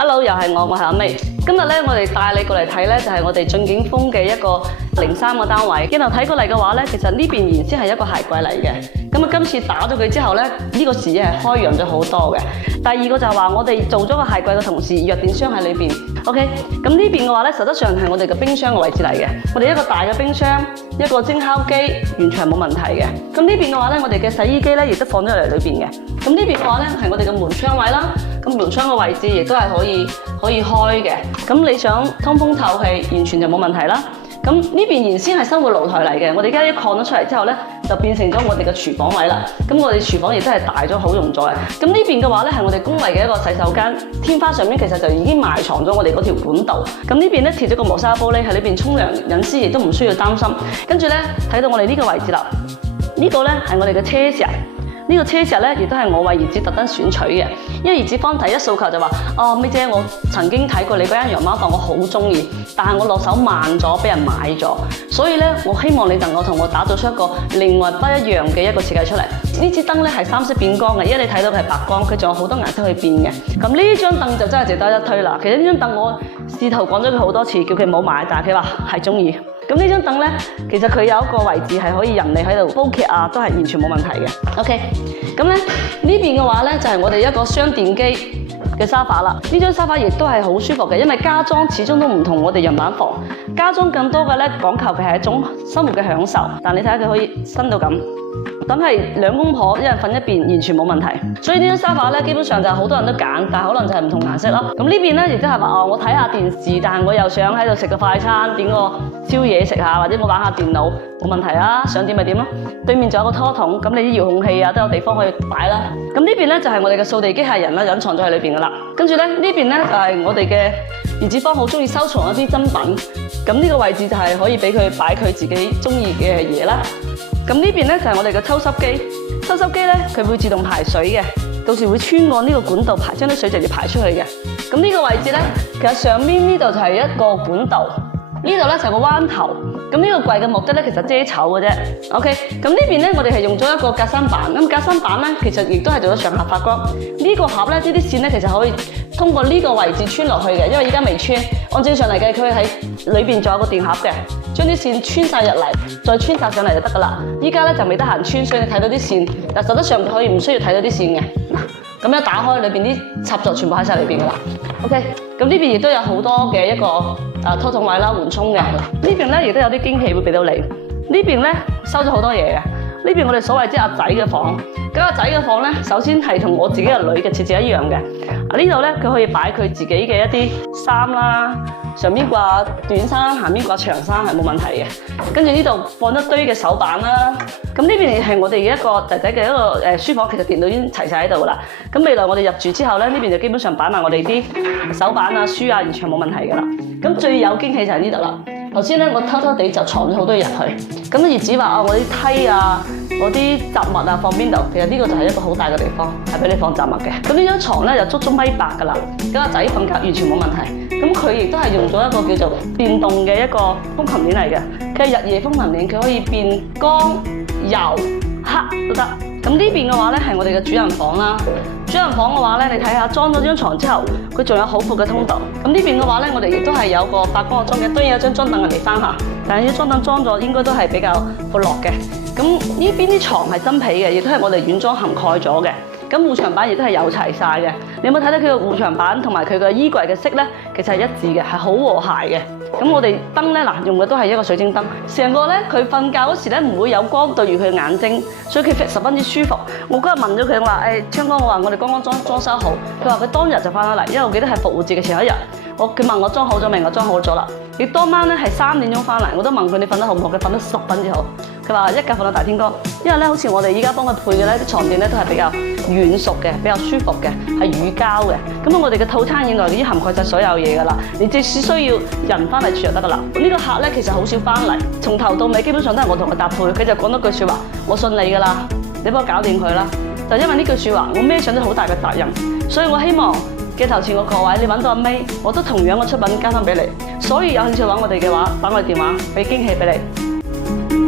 Hello，又係我係阿 May。今日咧，我哋帶你過嚟睇咧，就係我哋駿景峰嘅一個03個單位。鏡頭睇過嚟嘅話咧，其實呢邊原先係一個鞋櫃嚟嘅。咁啊，今次打咗佢之後咧，呢個視野係開揚咗好多嘅。第二個就係話，我哋做咗個鞋櫃嘅同時，弱電箱喺裏邊。OK， 咁呢邊嘅話咧，實質上係我哋嘅冰箱嘅位置嚟嘅。我哋一個大嘅冰箱，一個蒸烤機，完全係冇問題嘅。咁呢邊嘅話咧，我哋嘅洗衣機咧，亦都放咗嚟裏邊嘅。咁呢邊嘅話咧，係我哋嘅門窗位啦。咁門窗嘅位置亦都係可以開嘅。咁你想通風透氣，完全就冇問題啦。咁呢邊原先係生活露台嚟嘅，我哋而家一擴咗出嚟之後咧，就變成咗我哋嘅廚房位啦。咁我哋廚房亦都係大咗，好用咗嘅。咁呢邊嘅話咧，係我哋公衞嘅一個洗手間，天花上面其實就已經埋藏咗我哋嗰條管道。咁呢邊咧貼咗個磨砂玻璃喺裏邊沖涼，隱私亦都唔需要擔心。跟住咧睇到我哋呢個位置啦，呢個咧係我哋嘅車石。呢個車石咧，亦都係我為兒子特登選取嘅，因為兒子方第一訴求就話：妹姐，我曾經睇過你嗰間洋貓房，我好中意，但係我落手慢咗，俾人買咗，所以咧，我希望你能夠同我打造出一個另外不一樣嘅一個設計出嚟。呢支燈咧係三色變光嘅，因為你睇到佢係白光，佢仲有好多顏色去變嘅。咁呢張凳就真係值得一推啦。其實呢張凳我試圖講咗佢好多次，叫佢唔好買，但係佢話係中意。咁呢張凳咧，其實佢有一個位置係可以人哋喺度煲劇啊，都係完全冇問題嘅。OK， 咁咧呢邊嘅話咧就係我哋一個雙電機嘅沙發啦。呢張沙發亦都係好舒服嘅，因為家裝始終都唔同我哋樣板房，家裝更多嘅咧講求嘅係一種生活嘅享受。但你睇下佢可以伸到咁。等係兩公婆一人瞓一邊，完全冇問題。所以呢張沙發咧，基本上就好多人都揀，但係可能就係唔同顏色咯。咁呢邊咧，亦都係話我睇下電視，但係我又想喺度食個快餐，點個宵夜食下，或者我玩下電腦，冇問題啊，想點咪點咯。對面仲有個拖筒，咁你啲遙控器啊都有地方可以擺啦。咁呢邊咧就係我哋嘅掃地機械人啦，隱藏咗喺裏邊噶啦。跟住咧呢邊咧就係我哋嘅兒子方好中意收藏一啲珍品，咁呢個位置就係可以俾佢擺佢自己中意嘅嘢啦。咁呢邊咧就係我哋嘅抽濕機，抽濕機咧佢會自動排水嘅，到時會穿過呢個管道排，將啲水直接排出去嘅。咁呢個位置咧，其實上面呢度就係一個管道，呢度咧就係個彎頭。咁呢個櫃嘅目的咧，其實遮醜嘅啫。OK， 咁呢邊咧我哋係用咗一個格柵板，咁格柵板咧其實亦都係做咗上下發光。呢個盒咧，呢啲線咧其實可以通過呢個位置穿落去嘅，因為依家未穿。按正常嚟計，佢喺裏邊仲有個電盒嘅，將啲線穿晒入嚟，再穿晒上嚟就得噶啦。依家咧就未得閒穿，所以你睇到啲線，但實質上可以唔需要睇到啲線嘅。嗱，咁一打開裏邊啲插座全部喺晒裏邊噶啦。OK， 咁呢邊亦都有好多嘅一個拖筒位啦、緩衝嘅。呢邊咧亦都有啲驚喜會俾到你。呢邊咧收咗好多嘢嘅。呢邊我哋所謂即係阿仔嘅房，咁阿仔嘅房咧，首先係同我自己嘅女嘅設置一樣嘅。呢度咧佢可以擺佢自己嘅一啲衫啦，上面掛短衫，下面掛長衫係冇問題嘅。跟住呢度放一堆嘅手板啦。咁呢邊係我哋嘅一個仔仔嘅一個書房，其實電腦已經齊晒喺度啦。咁未來我哋入住之後咧，呢邊就基本上擺埋我哋啲手板啊、書啊，完全冇問題㗎啦。咁最有驚喜就係呢度啦。頭先咧，我偷偷地就藏咗好多嘢入去。咁兒子話我啲梯啊，我啲雜物啊放邊度？其實呢個就係一個好大嘅地方，係俾你放雜物嘅。咁呢張床咧就足足1.8米㗎啦。咁阿仔瞓覺完全冇問題。咁佢亦都係用咗一個叫做電動嘅一個風琴鏈嚟嘅。佢係日夜風琴鏈，佢可以變光、柔、黑都得。咁呢邊嘅話咧係我哋嘅主人房啦。主人房嘅話咧，你睇下裝咗張床之後，佢仲有好闊嘅通道。咁呢邊嘅話咧，我哋亦都係有個發光嘅裝嘅，當然有張裝凳係嚟翻下，但係啲裝凳裝咗應該都係比較闊落嘅。咁呢邊啲床係真皮嘅，亦都係我哋軟裝涵蓋咗嘅。咁護牆板亦都係有齊晒嘅。你有冇睇到佢嘅護牆板同埋佢嘅衣櫃嘅色咧？其實係一致嘅，係好和諧嘅。咁我哋燈咧嗱，用嘅都係一個水晶燈，成個咧佢瞓覺嗰時咧唔會有光對住佢眼睛，所以佢十分之舒服。我嗰日問咗佢話：昌哥，我話我哋剛剛裝修好，佢話佢當日就翻咗嚟，因為我記得係復活節嘅前一日。佢問我裝好咗未？我裝好咗啦。佢當晚咧係3點鐘翻嚟，我都問佢你瞓得好唔好？佢瞓得10分之好。佢話一覺瞓到大天光，因為咧好似我哋依家幫佢配嘅咧啲床墊咧都係比較軟熟嘅，比較舒服嘅，係乳膠嘅。咁我哋嘅套餐現在已經涵蓋晒所有嘢㗎啦，你只需要人翻嚟住就得㗎啦。呢個客咧其實好少翻嚟，從頭到尾基本上都係我同佢搭配，佢就講咗句説話：我信你㗎啦，你幫我搞掂佢啦。就因為呢句説話，我孭上咗好大嘅責任，所以我希望鏡頭前嘅各位，你揾到阿 May，我都同樣嘅出品交翻俾你。所以有興趣揾我哋嘅話，打我哋電話，俾驚喜俾你。